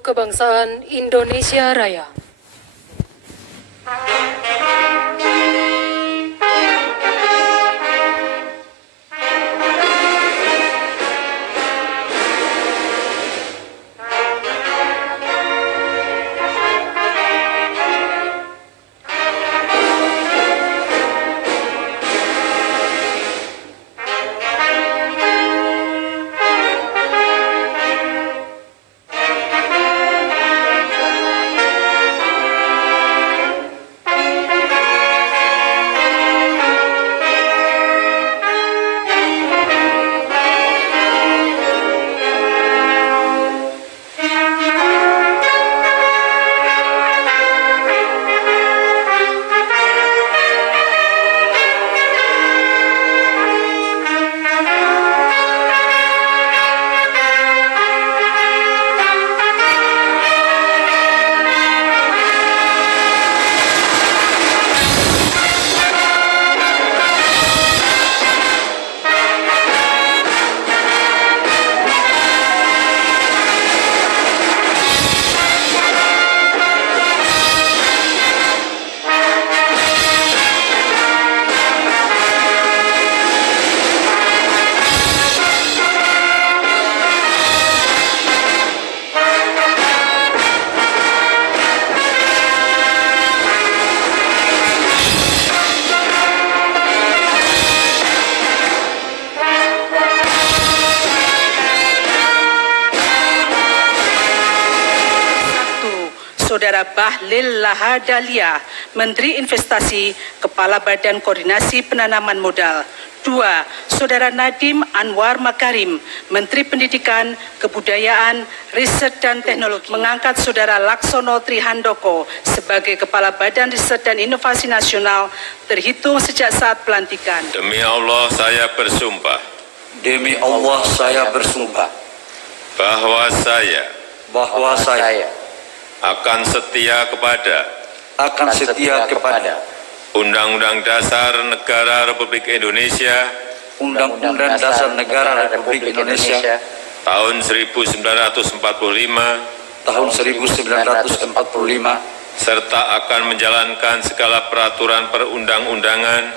Kebangsaan Indonesia Raya. Saudara Bahlil Lahadalia, Menteri Investasi, Kepala Badan Koordinasi Penanaman Modal. 2. Saudara Nadiem Anwar Makarim, Menteri Pendidikan, Kebudayaan, Riset dan Teknologi, mengangkat Saudara Laksono Trihandoko sebagai Kepala Badan Riset dan Inovasi Nasional terhitung sejak saat pelantikan. Demi Allah saya bersumpah. Demi Allah saya bersumpah. Bahwa saya akan setia kepada Undang-Undang Dasar Negara Republik Indonesia Undang-Undang Dasar Negara Republik Indonesia tahun 1945 serta akan menjalankan segala peraturan perundang-undangan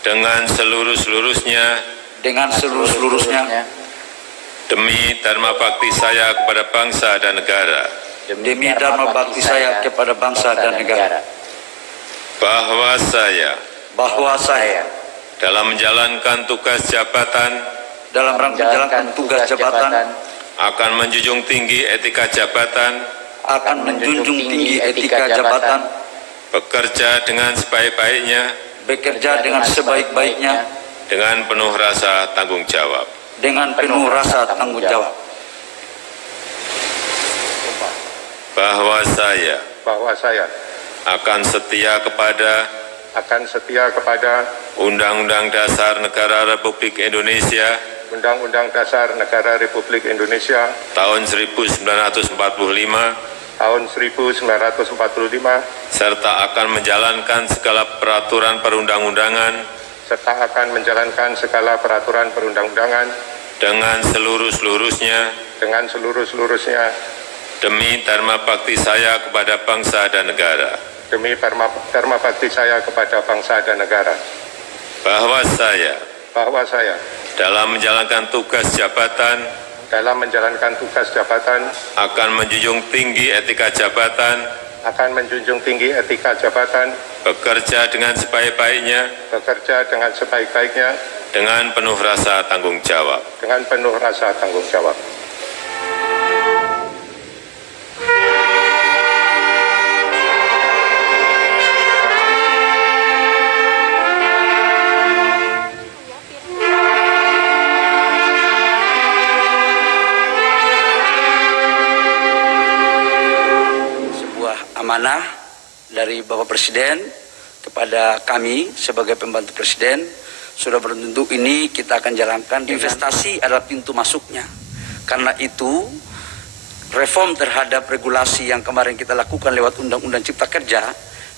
dengan seluruh-seluruhnya demi dharma bakti saya kepada bangsa dan negara. Bahwa saya dalam menjalankan tugas jabatan akan menjunjung tinggi etika jabatan, bekerja dengan sebaik-baiknya, dengan penuh rasa tanggung jawab. Bahwa saya akan setia kepada Undang-Undang Dasar Negara Republik Indonesia tahun 1945 serta akan menjalankan segala peraturan perundang-undangan dengan seluruh-seluruhnya demi dharma bakti saya kepada bangsa dan negara. Bahwa saya dalam menjalankan tugas jabatan akan menjunjung tinggi etika jabatan, bekerja dengan sebaik-baiknya, dengan penuh rasa tanggung jawab. Amanah dari Bapak Presiden kepada kami sebagai pembantu Presiden, sudah bertentu ini kita akan jalankan. Investasi adalah pintu masuknya. Karena itu reform terhadap regulasi yang kemarin kita lakukan lewat Undang-Undang Cipta Kerja,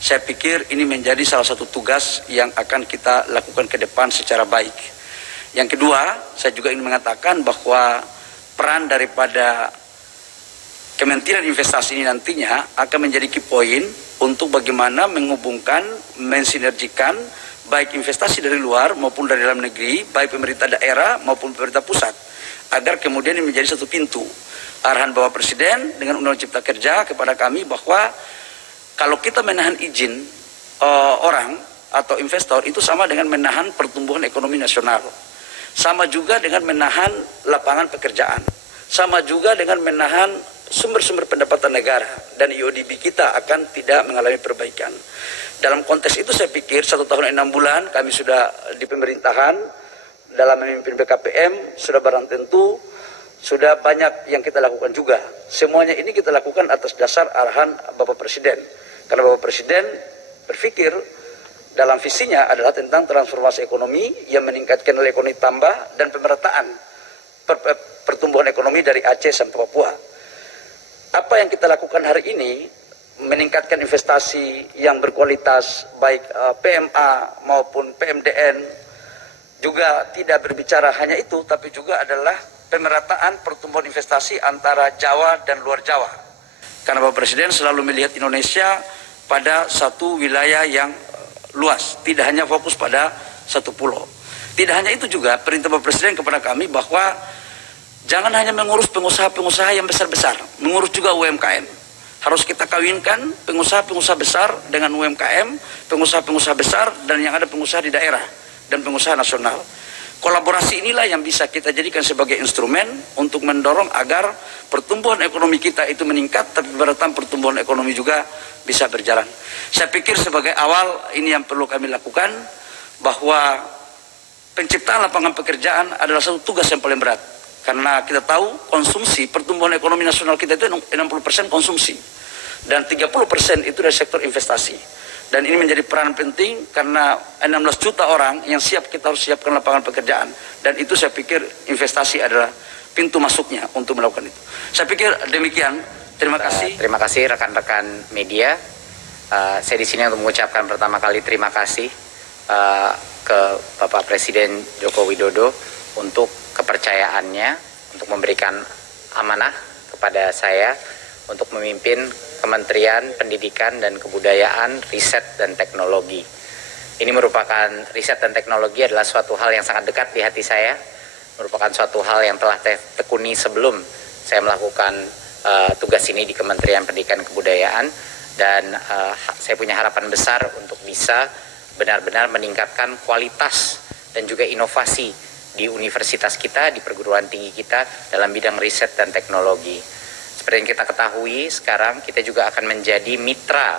saya pikir ini menjadi salah satu tugas yang akan kita lakukan ke depan secara baik. Yang kedua, saya juga ingin mengatakan bahwa peran daripada Kementerian Investasi ini nantinya akan menjadi key point untuk bagaimana menghubungkan, mensinergikan baik investasi dari luar maupun dari dalam negeri, baik pemerintah daerah maupun pemerintah pusat, agar kemudian ini menjadi satu pintu. Arahan Bapak Presiden dengan Undang-Undang Cipta Kerja kepada kami bahwa kalau kita menahan izin orang atau investor itu sama dengan menahan pertumbuhan ekonomi nasional. Sama juga dengan menahan lapangan pekerjaan. Sama juga dengan menahan sumber-sumber pendapatan negara, dan IODB kita akan tidak mengalami perbaikan. Dalam konteks itu saya pikir 1 tahun 6 bulan kami sudah di pemerintahan dalam memimpin BKPM, sudah barang tentu sudah banyak yang kita lakukan juga. Semuanya ini kita lakukan atas dasar arahan Bapak Presiden. Karena Bapak Presiden berpikir dalam visinya adalah tentang transformasi ekonomi yang meningkatkan nilai ekonomi tambah dan pemerataan pertumbuhan ekonomi dari Aceh sampai Papua. Apa yang kita lakukan hari ini meningkatkan investasi yang berkualitas baik PMA maupun PMDN, juga tidak berbicara hanya itu, tapi juga adalah pemerataan pertumbuhan investasi antara Jawa dan luar Jawa. Karena Bapak Presiden selalu melihat Indonesia pada satu wilayah yang luas, tidak hanya fokus pada satu pulau. Tidak hanya itu juga, perintah Bapak Presiden kepada kami bahwa jangan hanya mengurus pengusaha-pengusaha yang besar-besar, mengurus juga UMKM. Harus kita kawinkan pengusaha-pengusaha besar dengan UMKM, pengusaha-pengusaha besar dan yang ada pengusaha di daerah dan pengusaha nasional. Kolaborasi inilah yang bisa kita jadikan sebagai instrumen untuk mendorong agar pertumbuhan ekonomi kita itu meningkat, tapi pemerataan pertumbuhan ekonomi juga bisa berjalan. Saya pikir sebagai awal ini yang perlu kami lakukan, bahwa penciptaan lapangan pekerjaan adalah satu tugas yang paling berat. Karena kita tahu konsumsi, pertumbuhan ekonomi nasional kita itu 60% konsumsi. Dan 30% itu dari sektor investasi. Dan ini menjadi peran penting karena 16 juta orang yang siap, kita harus siapkan lapangan pekerjaan. Dan itu saya pikir investasi adalah pintu masuknya untuk melakukan itu. Saya pikir demikian. Terima kasih. Terima kasih rekan-rekan media. Saya di sini untuk mengucapkan pertama kali terima kasih ke Bapak Presiden Joko Widodo untuk kepercayaannya, untuk memberikan amanah kepada saya untuk memimpin Kementerian Pendidikan dan Kebudayaan, Riset dan Teknologi. Ini merupakan riset dan teknologi adalah suatu hal yang sangat dekat di hati saya, merupakan suatu hal yang telah tekuni sebelum saya melakukan tugas ini di Kementerian Pendidikan dan Kebudayaan, dan saya punya harapan besar untuk bisa benar-benar meningkatkan kualitas dan juga inovasi di universitas kita, di perguruan tinggi kita dalam bidang riset dan teknologi. Seperti yang kita ketahui, sekarang kita juga akan menjadi mitra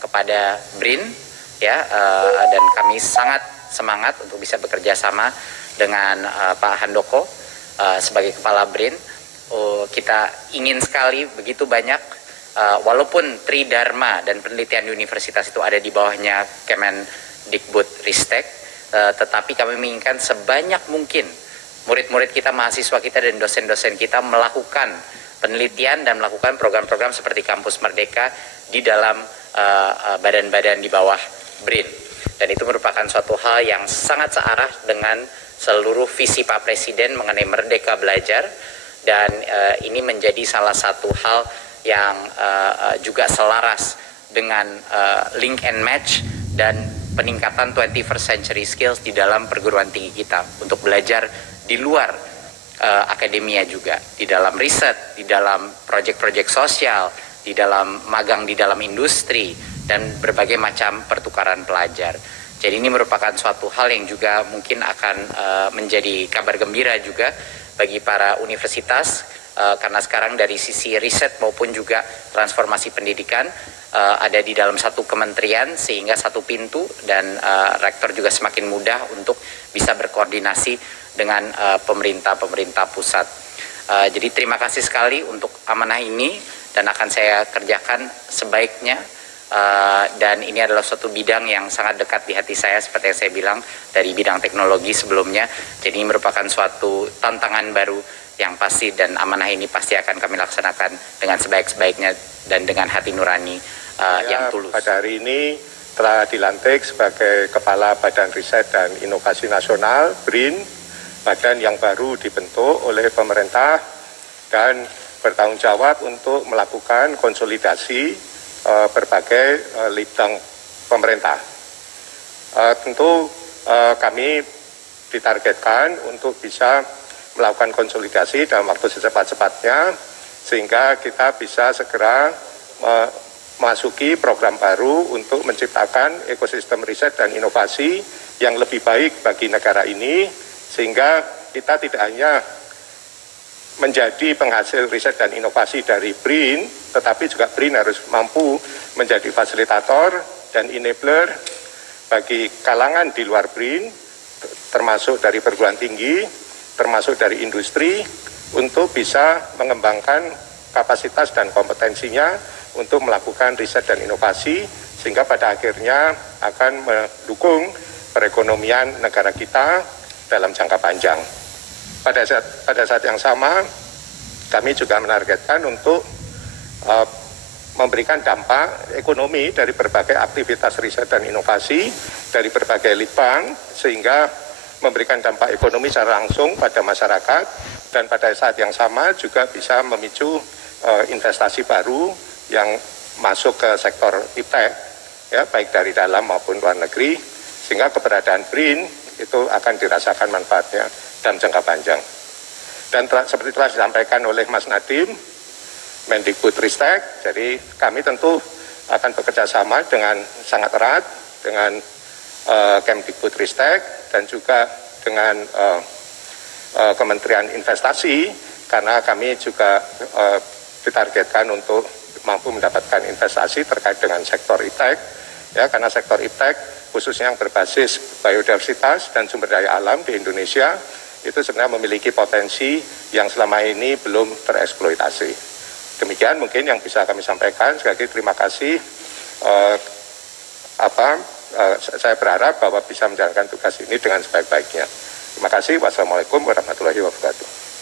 kepada BRIN, ya, dan kami sangat semangat untuk bisa bekerja sama dengan Pak Handoko sebagai kepala BRIN. Kita ingin sekali begitu banyak, walaupun Tridharma dan penelitian universitas itu ada di bawahnya Kemendikbudristek, tetapi kami menginginkan sebanyak mungkin murid-murid kita, mahasiswa kita, dan dosen-dosen kita melakukan penelitian dan melakukan program-program seperti Kampus Merdeka di dalam badan-badan di bawah BRIN. Dan itu merupakan suatu hal yang sangat searah dengan seluruh visi Pak Presiden mengenai Merdeka Belajar, dan ini menjadi salah satu hal yang juga selaras dengan link and match dan peningkatan 21st century skills di dalam perguruan tinggi kita untuk belajar di luar akademia juga, di dalam riset, di dalam proyek-proyek sosial, di dalam magang di dalam industri, dan berbagai macam pertukaran pelajar. Jadi ini merupakan suatu hal yang juga mungkin akan menjadi kabar gembira juga bagi para universitas, karena sekarang dari sisi riset maupun juga transformasi pendidikan ada di dalam satu kementerian, sehingga satu pintu, dan rektor juga semakin mudah untuk bisa berkoordinasi dengan pemerintah pusat. Jadi terima kasih sekali untuk amanah ini, dan akan saya kerjakan sebaiknya, dan ini adalah suatu bidang yang sangat dekat di hati saya, seperti yang saya bilang, dari bidang teknologi sebelumnya. Jadi ini merupakan suatu tantangan baru yang pasti, dan amanah ini pasti akan kami laksanakan dengan sebaik-sebaiknya dan dengan hati nurani yang tulus. Pada hari ini telah dilantik sebagai Kepala Badan Riset dan Inovasi Nasional BRIN, badan yang baru dibentuk oleh pemerintah dan bertanggung jawab untuk melakukan konsolidasi berbagai bidang pemerintah. Tentu kami ditargetkan untuk bisa melakukan konsolidasi dalam waktu secepat-cepatnya sehingga kita bisa segera memasuki program baru untuk menciptakan ekosistem riset dan inovasi yang lebih baik bagi negara ini sehingga kita tidak hanya menjadi penghasil riset dan inovasi dari BRIN, tetapi juga BRIN harus mampu menjadi fasilitator dan enabler bagi kalangan di luar BRIN, termasuk dari perguruan tinggi, termasuk dari industri, untuk bisa mengembangkan kapasitas dan kompetensinya untuk melakukan riset dan inovasi, sehingga pada akhirnya akan mendukung perekonomian negara kita dalam jangka panjang. Pada saat yang sama, kami juga menargetkan untuk memberikan dampak ekonomi dari berbagai aktivitas riset dan inovasi dari berbagai litbang, sehingga memberikan dampak ekonomi secara langsung pada masyarakat dan pada saat yang sama juga bisa memicu investasi baru yang masuk ke sektor iptek, ya, baik dari dalam maupun luar negeri, sehingga keberadaan BRIN itu akan dirasakan manfaatnya dalam jangka panjang. Dan seperti telah disampaikan oleh Mas Nadiem, Mendikbudristek, jadi kami tentu akan bekerja sama dengan sangat erat dengan Kemdikbudristek dan juga dengan Kementerian Investasi, karena kami juga ditargetkan untuk mampu mendapatkan investasi terkait dengan sektor iptek, ya, karena sektor iptek khususnya yang berbasis biodiversitas dan sumber daya alam di Indonesia itu sebenarnya memiliki potensi yang selama ini belum tereksploitasi. Demikian mungkin yang bisa kami sampaikan. Sekali lagi terima kasih. Saya berharap bahwa bisa menjalankan tugas ini dengan sebaik-baiknya. Terima kasih. Wassalamualaikum warahmatullahi wabarakatuh.